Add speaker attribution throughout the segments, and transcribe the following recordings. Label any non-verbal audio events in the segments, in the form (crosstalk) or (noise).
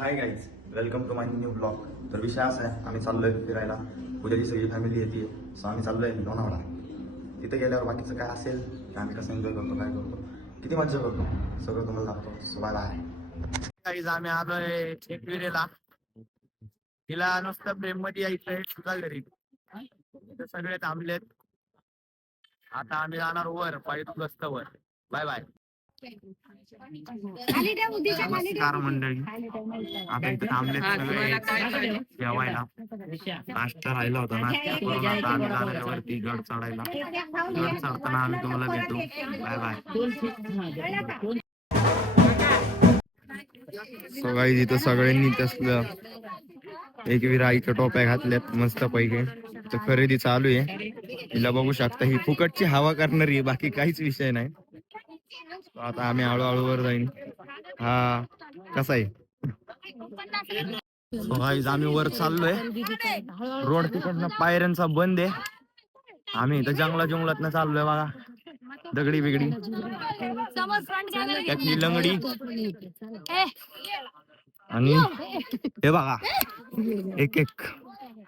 Speaker 1: Hi guys welcome to my new blog तर विषय असा आहे आम्ही चाललोय फिरायला. पूजाची सगळी फॅमिली येते सो आम्ही चाललोय लोणावळा. तिथे गेल्यावर बाकीचं काय असेल की आम्ही कसं एन्जॉय करतो काय करतो किती मज्जा करतो सगळं तुम्हाला दाखवतो. सो बाय बाय
Speaker 2: गाईज आम्ही आलोय एकविरेला तिला नुसतं प्रेममध्ये यायचंय तुझा घरी. इथे सगळे थांबलेत. आता आम्ही जाणार वर पायी गस्त वर. बाय बाय नमस्कार मंडळी. आता इथे जेवायला. नाश्ता राहिला होता नाश्ता वरती गड चढायला. गड चढताना आम्ही तुम्हाला भेटू. Bye bye. सो गाईज इथं सगळ्यांनी तसलं एक विराईच्या टोप्या घातल्यात मस्त पैकी. तर खरेदी चालू आहे. तिला बघू शकता ही फुकटची हवा करणारी बाकी काहीच विषय नाही. आता आम्ही हळूहळू वर जाईन. हा कसा आहे? आम्ही वर चाललोय. रोड तिकडनं पायऱ्यांचा बंद आहे. आम्ही इथं जंगला जंगलात चाललोय बघा. दगडी बिगडी. त्यातली लंगडी.
Speaker 3: ए,
Speaker 2: आणि हे बघा. एक एक.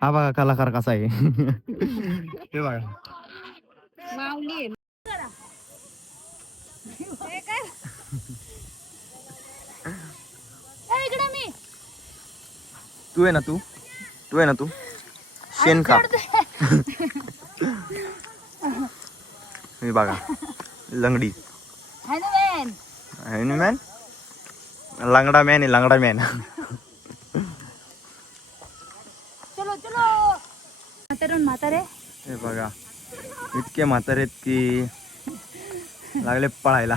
Speaker 2: हा बघा कलाकार कसा आहे. (laughs) हे बघा
Speaker 3: माऊली आहे. हे काय? ए, इकडे मी.
Speaker 2: तू आहे ना तू. तू आहे ना तू. शेण खा. मी बघा लंगडी.
Speaker 3: है ना बहीण?
Speaker 2: आणि मॅन लंगडा मॅन आहे लंगडा मॅन
Speaker 3: चलो चलो. म्हातारे.
Speaker 2: हे बघा इतके म्हातारे आहेत की लागले पळायला.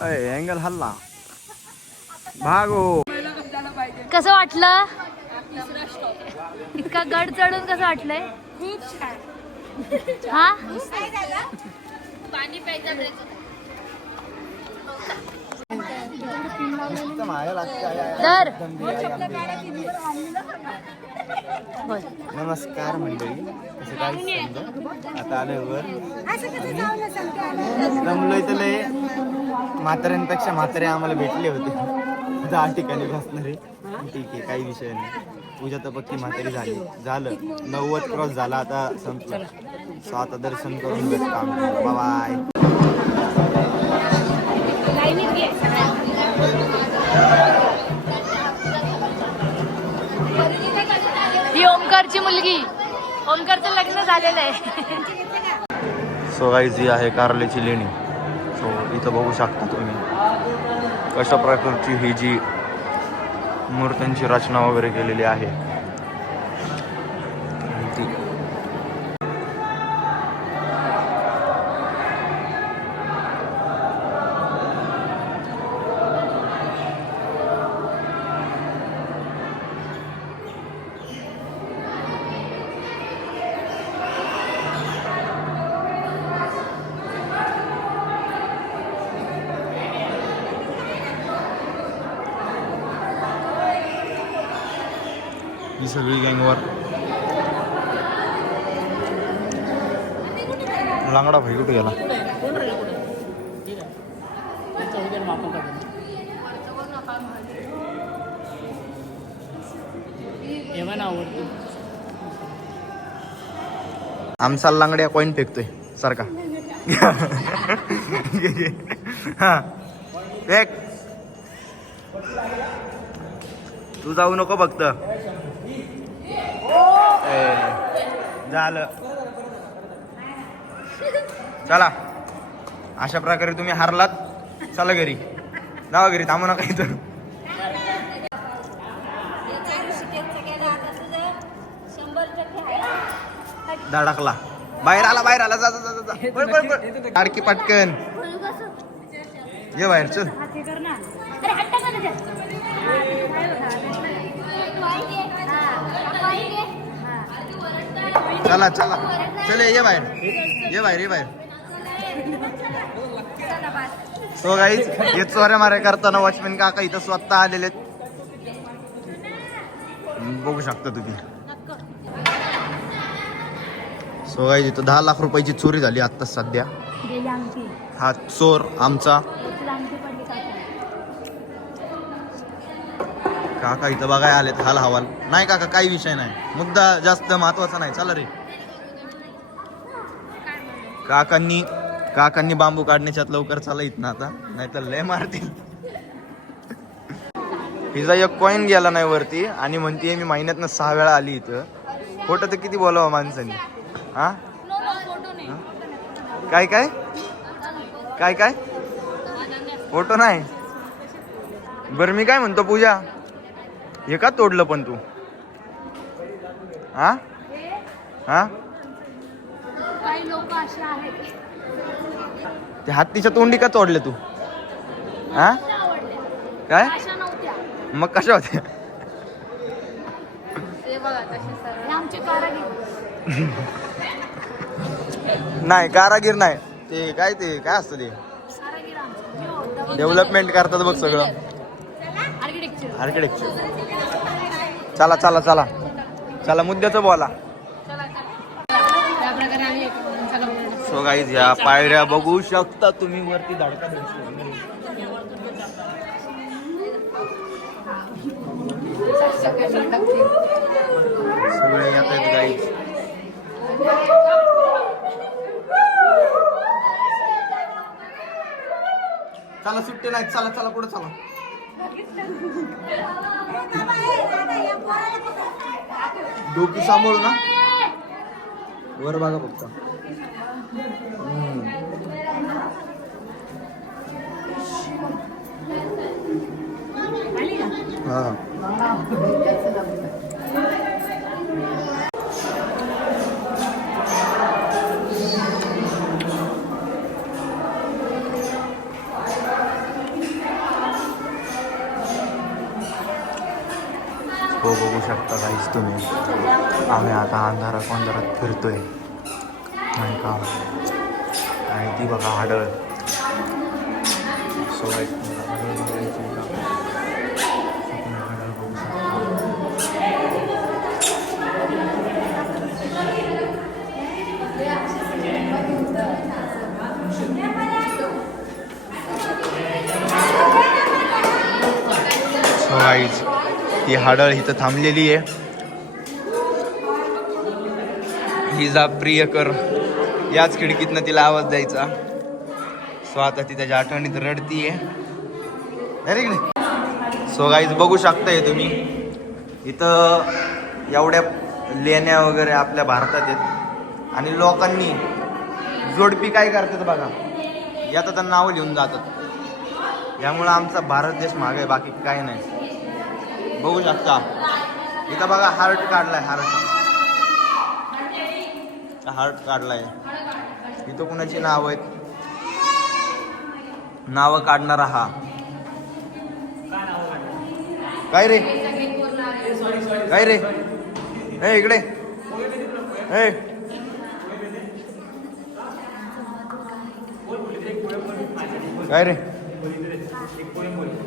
Speaker 2: अँगल हल्ला. भागो.
Speaker 3: कसं वाटलं? इतका गड चढून कसं वाटलंय? खूप छान. हा? पाणी तर बोल.
Speaker 2: नमस्कार मंडळी. कसं काय समजा आता आलोय वर जमलोय तर लय म्हाताऱ्यांपेक्षा म्हातारे आम्हाला भेटले होते. दहा ठिकाणी बसणारे. ठीक आहे काही विषय नाही. पूजा तर पक्की म्हातारी झाली. झालं. नव्वद क्रॉस झाला आता संपलं. सो आता दर्शन करून बस काम बाय
Speaker 3: ओमकारची मुलगी. ओमकारचं लग्न झालेलं आहे.
Speaker 1: सो गाईज ही आहे कारल्याची लेणी. सो इथं बघू शकता तुम्ही कशा प्रकारची ही जी मूर्त्यांची रचना वगैरे केलेली आहे. ही सगळी गँगवर लांगडा भाई कुठे गेला आमचा लांगड्या कॉईन फेकतोय सारखा. हा. फेक. तू जाऊ नको फक्त. झालं. चला. अशा प्रकारे तुम्ही हारलात. चला घरी. जावा घरी थांबू नका इथं. धडकला. बाहेर आला बाहेर आला. जा जा जा, पटकन. ये बाहेर चल. चला चला. चल ये बाहेर. ये बाहेर ये बाहेर. सो गाईज हे चोऱ्या माऱ्या करताना वॉचमॅन काका इथं स्वतः आलेले. बघू शकता तुम्ही. सो गाईज इथं दहा लाख रुपयाची चोरी झाली आत्ता सध्या. हा चोर आमचा
Speaker 3: काका
Speaker 2: इथं बघाय आलेत हाल हवाल नाही काका काही विषय नाही. मुद्दा जास्त महत्त्वाचा नाही. चला रे. काकांनी काकांनी बांबू काढण्याच्यात लवकर चला इथं आता. नाहीतर लय मारतील. हिचा एक कॉईन गेला नाही वरती आणि म्हणते मी महिन्यातनं सहा वेळा आली इथं. खोटं तर किती बोलावं माणसाने? हा? काय काय? काय काय? फोटो नाही. बरं मी काय म्हणतो पूजा? हे का तोडलं पण तू? हा? हा? ते हत्तीच्या तोंडी का तोडले तू? हा? काय? मग कशा होत्या?
Speaker 3: हे
Speaker 2: नाही कारागीर नाही. ते काय ते काय असतं ते? डेव्हलपमेंट करतात बघ सगळं.
Speaker 3: आर्किटेक्चर
Speaker 2: आर्किटेक्चर चला चला चला. चला मुद्द्याचं बोला. सो गाईज या पायऱ्या बघू शकता तुम्ही वरती धडका सगळे येत आहेत गाईज चला सुट्टी नाही. चला चला पुढे चला. डोकी सांभाळू ना? वर बघा फक्त. हा. शकता तुम्ही. आम्ही आता अंधारात अंधारात आहे नाही का? आणि ती बघा हाडळ सो ही हाडळ इथं थांबलेली आहे. हिजा प्रियकर याच खिडकीतनं तिला आवाज द्यायचा. सो आता ती त्याच्या आठवणीत रडतीये. सो गाईज बघू शकताय तुम्ही इथं एवढ्या लेण्या वगैरे आपल्या भारतात आहेत. आणि लोकांनी जोडपी काय करतात बघा यात आता नावं लिहून जातात. यामुळं आमचा भारत देश मागे आहे बाकी काय नाही. बघू शकता. इथं बघा हार्ट काढलाय हार्ट. हार्ट काढलाय. इथं कुणाची नाव आहेत? नाव काढणारा हा. काय रे? काय रे? ए इकडे. ए. काय रे?
Speaker 3: स्विमिंग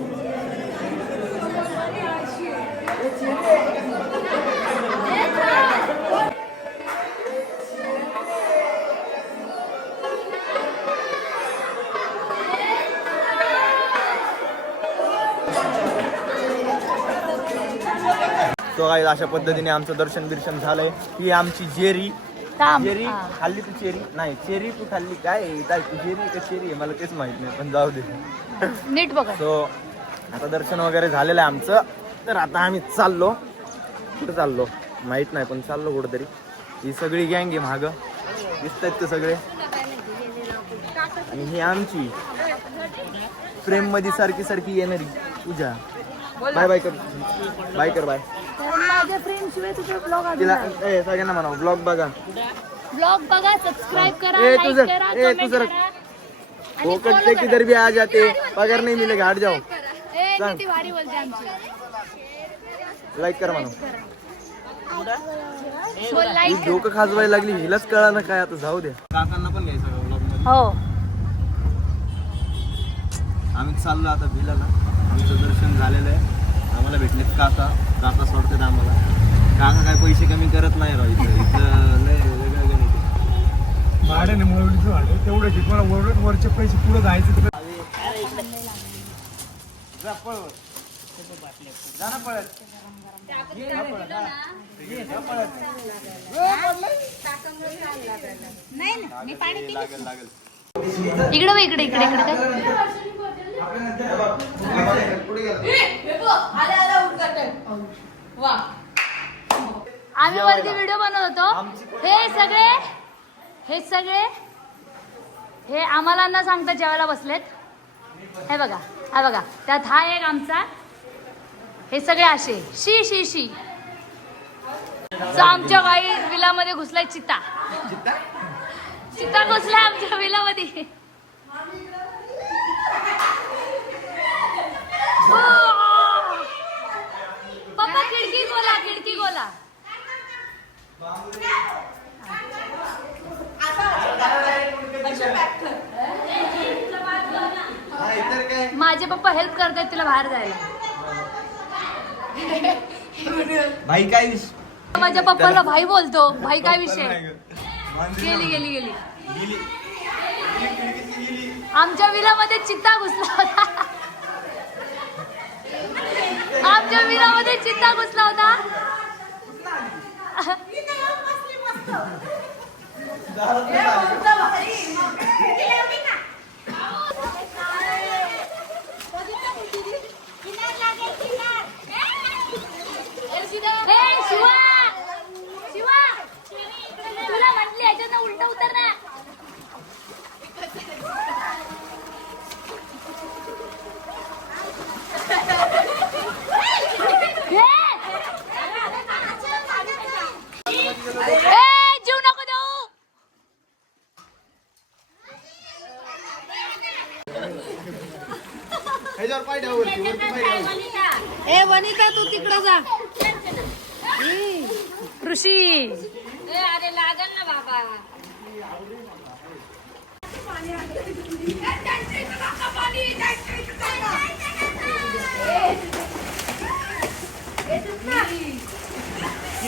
Speaker 2: तो काय अशा पद्धतीने आमचं दर्शन बिर्शन झालंय. ही आमची जेरी. चेरी
Speaker 3: हा.
Speaker 2: खाल्ली तू चेरी? नाही चेरी तू खाल्ली काय? आहे? काय तू चेरी का चेरी आहे? मला तेच माहीत नाही पण जाऊ दे.
Speaker 3: नीट बघा.
Speaker 2: सो आता दर्शन वगैरे झालेलं आहे आमचं. तर आता आम्ही चाललो. कुठं चाललो? माहीत नाही पण चाललो कुठंतरी. ही सगळी गँग आहे माग. दिसत आहेत ते सगळे. आणि ही आमची. फ्रेममध्ये सारखी सारखी येणारी पूजा. बाय बाय कर. बाय कर बाय
Speaker 3: माझ्या फ्रेंड शिवाय तुझे ब्लॉग
Speaker 2: तिला ए सगळ्यांना म्हणा ब्लॉग बघा.
Speaker 3: ब्लॉग बघा सबस्क्राइब करा
Speaker 2: ए,
Speaker 3: लाईक
Speaker 2: तुझं-
Speaker 3: करा
Speaker 2: ए,
Speaker 3: करा.
Speaker 2: फोकट
Speaker 3: करा.
Speaker 2: किधर भी आ जाते पगार नहीं मिलेगा हट जाओ.
Speaker 3: ए
Speaker 2: सांग.
Speaker 3: किती भारी बोलते आमची.
Speaker 2: लाईक कर म्हणा
Speaker 3: लाईक
Speaker 4: डोकं खाजवायला लागली हिलाच कळा ना काय आता जाऊ द्या
Speaker 2: काकांना पण घ्यायचं मध्ये?
Speaker 3: हो.
Speaker 2: आम्ही चाललो आता भिलाला. आमचं दर्शन झालेलं आहे. आम्हाला भेटलेत काका. काका सोडतात आम्हाला. काका काय पैसे कमी करत नाही राव इथं. इथं लय वेगळं गणित.
Speaker 5: भाड्याने मोरडीचं भाडं तेवढं की तुम्हाला ओरडत वरचे पैसे पुढे जायचे तर
Speaker 2: जा पळ. जा ना पळत. लागेल लागेल.
Speaker 3: इकडे बघ, इकडे इकडे इकडे. काय आम्ही वरती व्हिडिओ बनवत होतो. हे सगळे हे सगळे हे आम्हाला ना सांगता जेवायला बसलेत. हे बघा हा बघा त्यात हा एक आमचा. हे सगळे असे शी शी शी. आमच्या वाई विलामध्ये घुसलाय चित्ता चित्ता घुसलाय आमच्या विलामध्ये. पप्पा खिडकी गोला खिडकी गोला माझे पप्पा हेल्प करतायत तिला बाहेर जायला.
Speaker 4: भाई काय विष
Speaker 3: माझ्या पप्पाला भाई बोलतो. भाई काय विषय? गेली गेली गेली. आमच्या विलामध्ये चित्ता घुसला होता. आमच्या विलामध्ये चित्ता घुसला होता ए, शिवा शिवा तुला म्हटली याच्यात उलट उतर ना ए, जीव नको देऊ
Speaker 2: ह्याच्यावर पाय ठेवा वरती, वरती पाय ठेवा.
Speaker 3: ए वनिता तू तिकडं जा ऋषी अरे लागल ना बाबा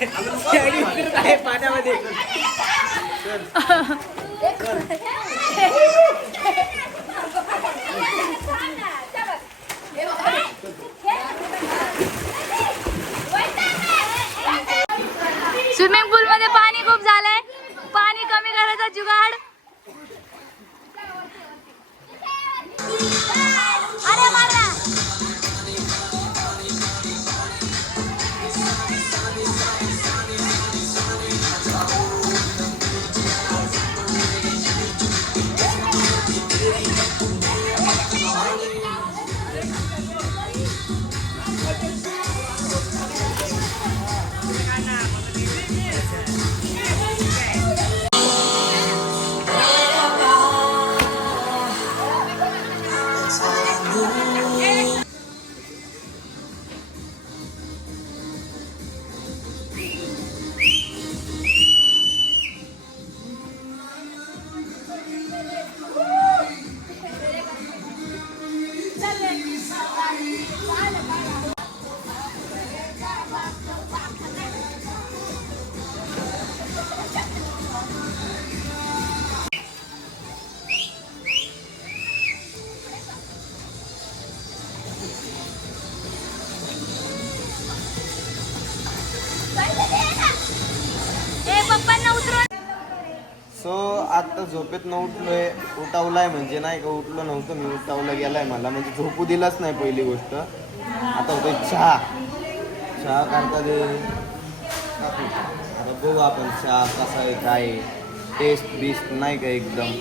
Speaker 2: आहे पाण्यामध्ये
Speaker 3: स्विमिंग पूल मध्ये पाणी खूप झालंय. पाणी कमी करायचा जुगाड.
Speaker 2: झोपेत न उठलोय उठावलाय म्हणजे नाही का उठलो नव्हतं मी उठावला गेलाय मला. म्हणजे झोपू दिलाच नाही पहिली गोष्ट. आता होतोय चहा. चहा करता दे. आता बघू आपण चहा कसा आहे काय टेस्ट बिस्ट नाही का एकदम.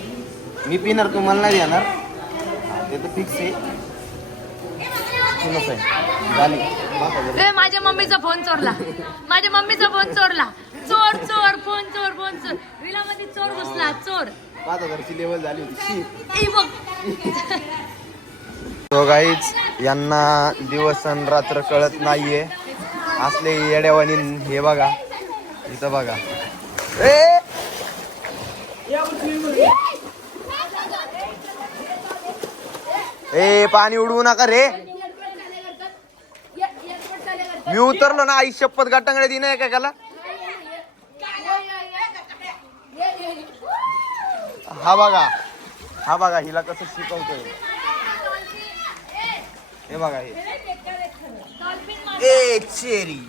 Speaker 2: मी पिणार तुम्हाला नाही देणार. ते तर फिक्स आहे. झाली.
Speaker 3: माझ्या मम्मीचा फोन चोरला. माझ्या मम्मीचा फोन चोरला चोर चोर फोन चोर फोन चोर रीलामध्ये चोर घुसला चोर
Speaker 2: पाच हजारची लेवल झाली होती. तो गाईच यांना दिवस आणि रात्र कळत नाहीये. असले येड्यावानी हे बघा. इथं बघा. ए! ए पाणी उडवू नका रे. मी उतरलो ना आई शपथ गाटांगडे दिन आहे का त्याला हा बघा. हा बघा हिला कसं शिकवतोय. हे बघा हे. ए चेरी.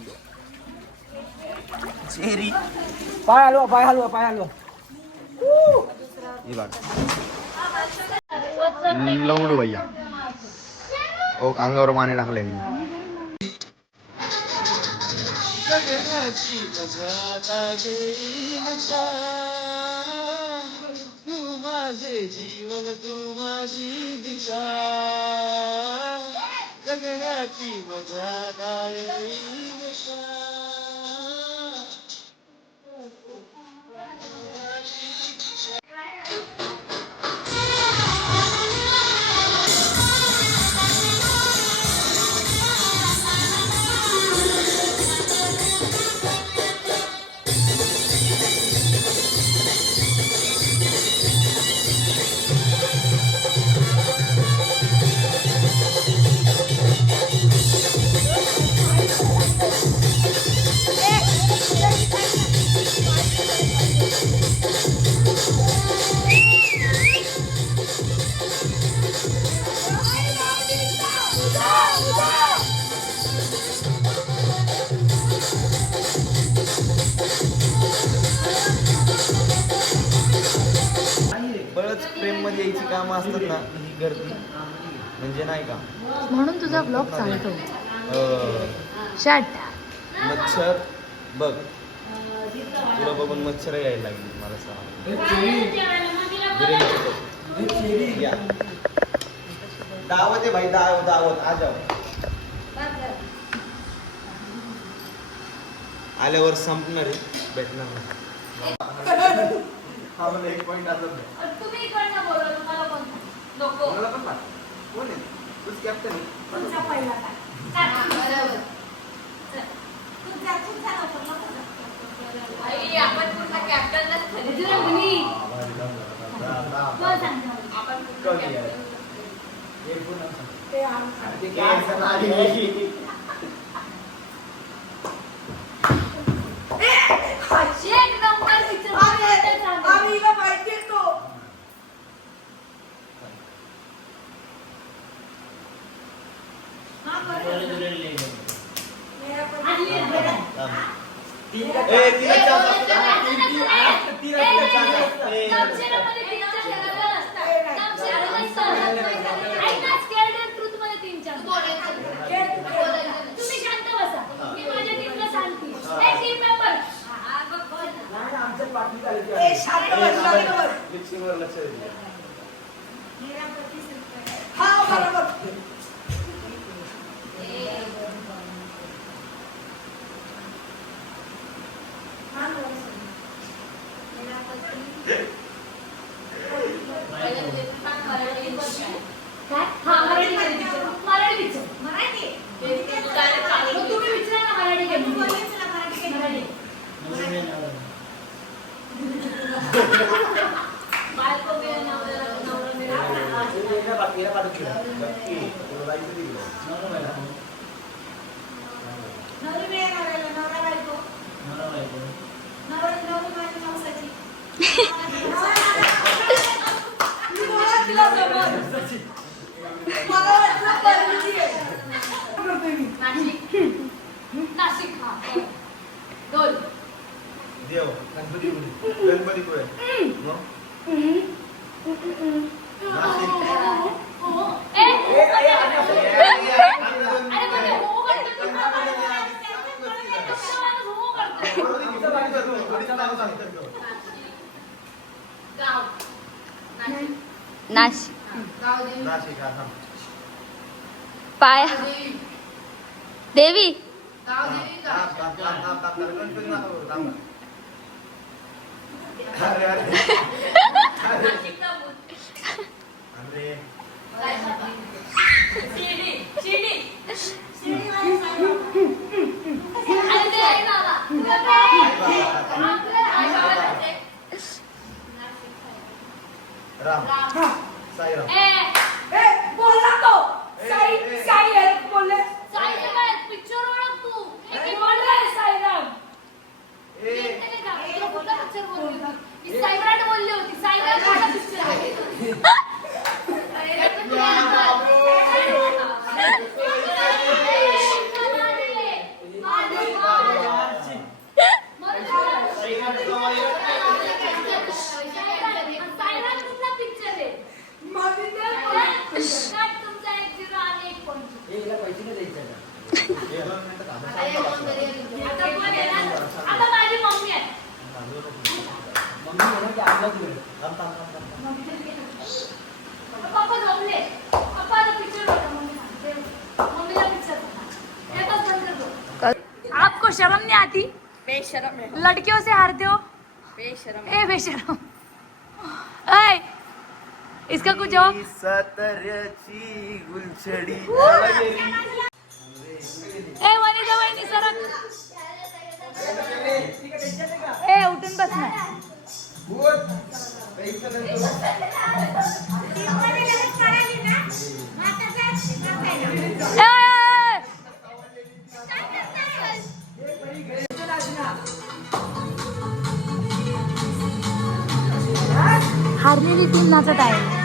Speaker 2: चेरी.
Speaker 4: पाय हलवा पाय हलवा पाय हलवा.
Speaker 2: ही बघा. लवडू भैया. ओ अंगावर पाणी टाकले मी. ಕಾಸೆ ಜೀವನ ತುಂಬಿ ದಿಸ ಜಗತಿ ಮಜಾ ಕಾಯಿ असतात ना ही गर्दी. म्हणजे नाही का?
Speaker 3: म्हणून तुझा ब्लॉग
Speaker 2: अं,
Speaker 3: शट
Speaker 2: मच्छर बघ. तुला बघून मच्छर यायला लागली मला सांग या. दावत आहे भाई दाव दावत. आ जाओ आल्यावर संपणार आहे. भेटणार हा मला एक पॉईंट नाही.
Speaker 3: तुम्ही इकडनं बोला तुम्हाला कोण नको
Speaker 2: मला पण पाठ. कोण आहे तूच कॅप्टन आहे
Speaker 3: तुमचा पहिला काय आई, आपण कॅप्टनलाच. कोण सांगणार? आपण कुठला
Speaker 2: कमी आहे.
Speaker 3: कॅप्टन?
Speaker 2: हे पूर्ण सांग. ते काय असं आधी?
Speaker 3: एक नंबर picture सांगा. आणली आहे बघा.
Speaker 2: ए, तिला चार तीन- तीन- आठ- तीन चार
Speaker 3: ऐका, scared and truth मध्ये तीन चार. तुम्ही शांत बसा. मी माझ्या सांगते. ए, team member. हा, बघ, बघ.
Speaker 2: लक्ष
Speaker 3: एक पॉईंट आता कोण येणार? आता माझी मम्मी आहे पप्पा झोपले पप्पा आता पिक्चर बघा मम्मी सांगते. मम्मीला पिक्चर बघा एकच बंद कर दो. आपको शर्म नहीं आती
Speaker 6: बेशरम है
Speaker 3: लड़कियों से हारते हो
Speaker 6: बेशरम
Speaker 3: ए बेशरम ऐ इसका कुछ जवाब? ए वहिनी सरक. ए उठून बस ना. हारलेली टीम नाचत आहे.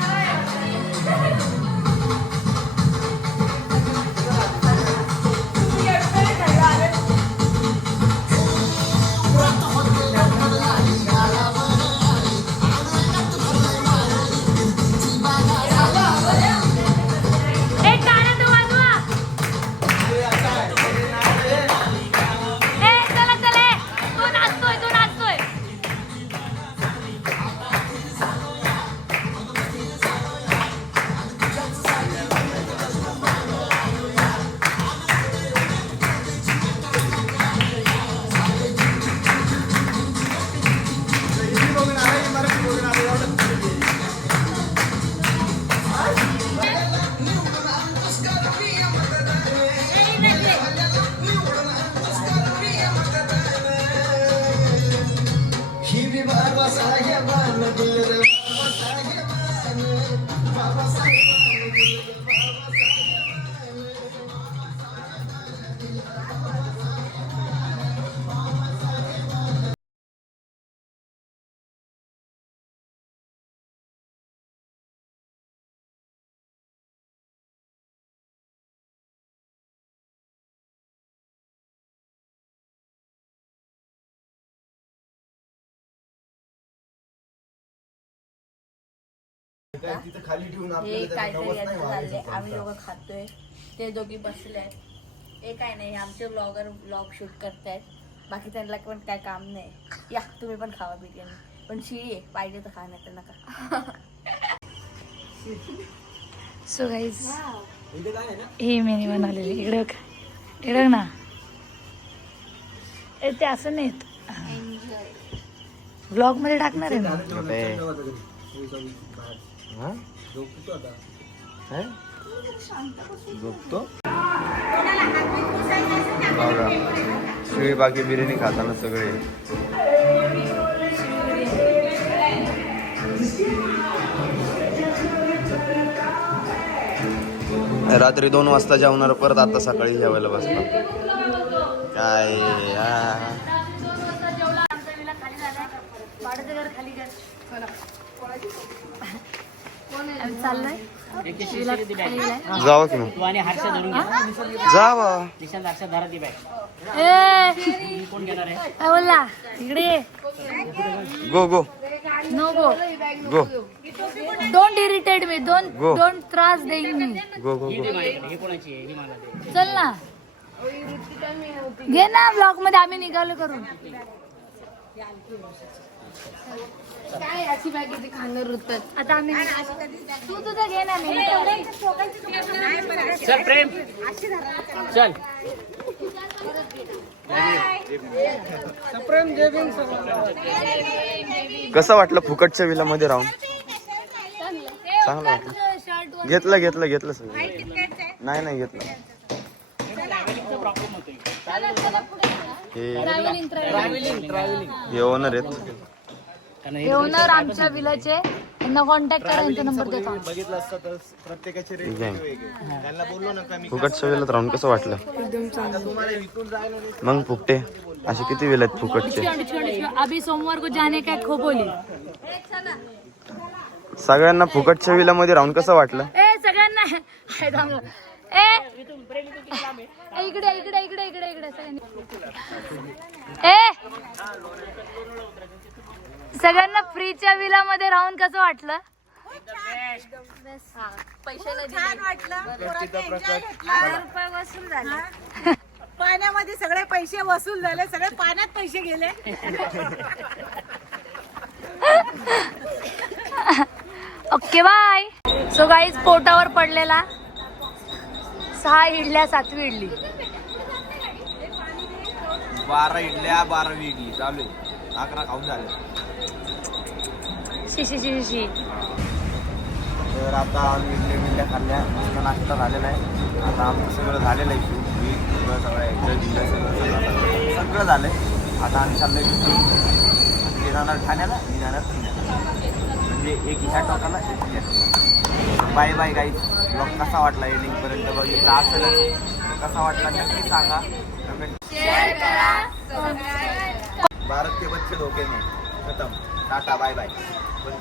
Speaker 7: तिथं खाली ठेवून
Speaker 6: हे काहीतरी याचं आम्ही. दोघं खातोय. ते दोघी बसले आहेत हे काय नाही हे आमचे ब्लॉगर ब्लॉग शूट करतायत. बाकी त्यांना पण काय काम नाही. या तुम्ही पण खावा बिर्याणी. पण शिळी आहे पाहिजे तर खा नाही तर नका
Speaker 3: सो गाईज हे मी बनवलेली. इकडे बघ. इकडे ना. ए ते असं नाही ब्लॉगमध्ये टाकणार आहे ना?
Speaker 2: झोपतो? बघा शिळी बाकी बिर्याणी खाताना सगळे. रात्री दोन वाजता जेवणार परत आता सकाळी जेवायला बसणार. काय हा.
Speaker 3: खाली आम्ही चाललोय.
Speaker 2: जावा की मग.
Speaker 4: तू आणि हर्षा धरून घे.
Speaker 2: जावा.
Speaker 4: निशांत हर्षा धरा ती बॅग
Speaker 3: ए.
Speaker 4: मी कोण घेणार आहे?
Speaker 3: काय बोलला. इकडे ये.
Speaker 2: Go go.
Speaker 3: No go
Speaker 2: go.
Speaker 3: Don't irritate me don't
Speaker 2: Go.
Speaker 3: Don't त्रास देईन मी
Speaker 2: गो गो
Speaker 4: ही
Speaker 2: गो.
Speaker 4: दे माझ्याकडे. ही कोणाची आहे? ही मला दे
Speaker 3: चल ना. घे ना ब्लॉगमध्ये आम्ही निघालो करून.
Speaker 6: काय अशी बॅग किती खाणार रुतत
Speaker 3: आता आम्ही तू तुझं घे ना मी
Speaker 8: चल प्रेम. चल.
Speaker 4: कसं वाटलं फुकटच्या विलामध्ये राहून? चांगलं वाटलं. घेतलं घेतलं घेतलं सगळं. नाही नाही घेतलं. हे हे ओनर आहेत.
Speaker 3: ओनर आमच्या विलाचे यांना कॉन्टॅक्ट करा यांचा नंबर देतो
Speaker 2: बघितलं असतं तर प्रत्येकाचे रेट. वेगळे त्यांना बोललो ना का मी
Speaker 4: फुकटच्या विलात राहून कसं वाटलं?
Speaker 2: तुम्हाला विकून नाही.
Speaker 4: मग फुकटे? असे किती विल आहेत फुकटचे?
Speaker 3: अभी सोमवार को जाने का खोपोली.
Speaker 4: सगळ्यांना फुकटच्या विलामध्ये राहून कसं वाटलं?
Speaker 3: ए सगळ्यांना. ए, इकडे इकडे इकडे इकडे इकडे सगळ्यांनी. ए. सगळ्यांना फ्रीच्या विलामध्ये राहून कसं वाटलं.
Speaker 1: पाण्यामध्ये सगळे पैसे वसूल झाले. सगळे पाण्यात पैसे गेले.
Speaker 3: Okay bye. सो गाईज पोटावर पडलेला. सहा इडल्या सातवी इडली.
Speaker 2: बारा इडल्या बारावी इडली. चालू अकरा खाऊन झाले.
Speaker 3: शी शी शी शी.
Speaker 2: तर आता आम्ही बिडल्या खाल्ल्या. मस्त नाश्ता झालेला आहे. आता आमचं सगळं झालेलं आहे. शूट सगळं सगळं एकदा सगळं सगळं झालं आहे आता आम्ही चाललोय दुसरी ते जाणार ठाण्याला मी जाणार पुण्याला म्हणजे एक ह्या टोकाला एक ह्या बाय बाय गाईज ब्लॉग कसा वाटला एंडिंगपर्यंत बघितला असेलच. कसा वाटला नक्की सांगा. कमेंट. भारत के बच्चे धोके में. खत्म. Tata bye bye.